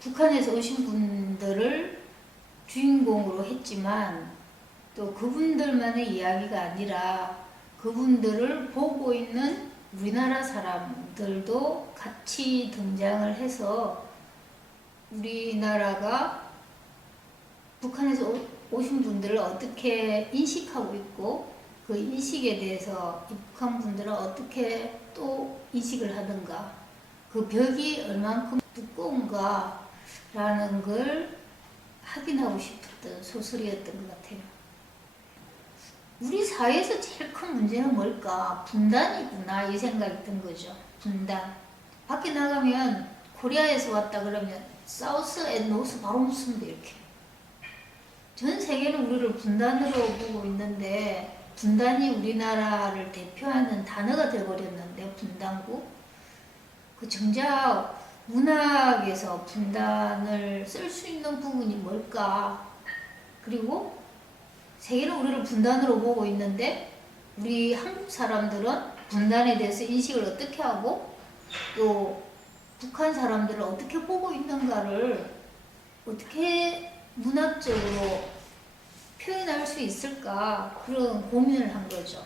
북한에서 오신 분들을 주인공으로 했지만 또 그분들만의 이야기가 아니라 그분들을 보고 있는 우리나라 사람들도 같이 등장을 해서 우리나라가 북한에서 오- 오신 분들을 어떻게 인식하고 있고 그 인식에 대해서 이 북한 분들은 어떻게 또 인식을 하든가 그 벽이 얼만큼 두꺼운가라는 걸 확인하고 싶었던 소설이었던 것 같아요. 우리 사회에서 제일 큰 문제는 뭘까? 분단이구나 이 생각이 든 거죠. 분단. 밖에 나가면 코리아에서 왔다 그러면 사우스 앤 노스 바로 묻습니다 이렇게. 전 세계는 우리를 분단으로 보고 있는데 분단이 우리나라를 대표하는 단어가 되어버렸는데 분단국. 그 정작 문학에서 분단을 쓸 수 있는 부분이 뭘까? 그리고 세계는 우리를 분단으로 보고 있는데 우리 한국 사람들은 분단에 대해서 인식을 어떻게 하고 또 북한 사람들을 어떻게 보고 있는가를 어떻게 문학적으로 표현할 수 있을까 그런 고민을 한 거죠.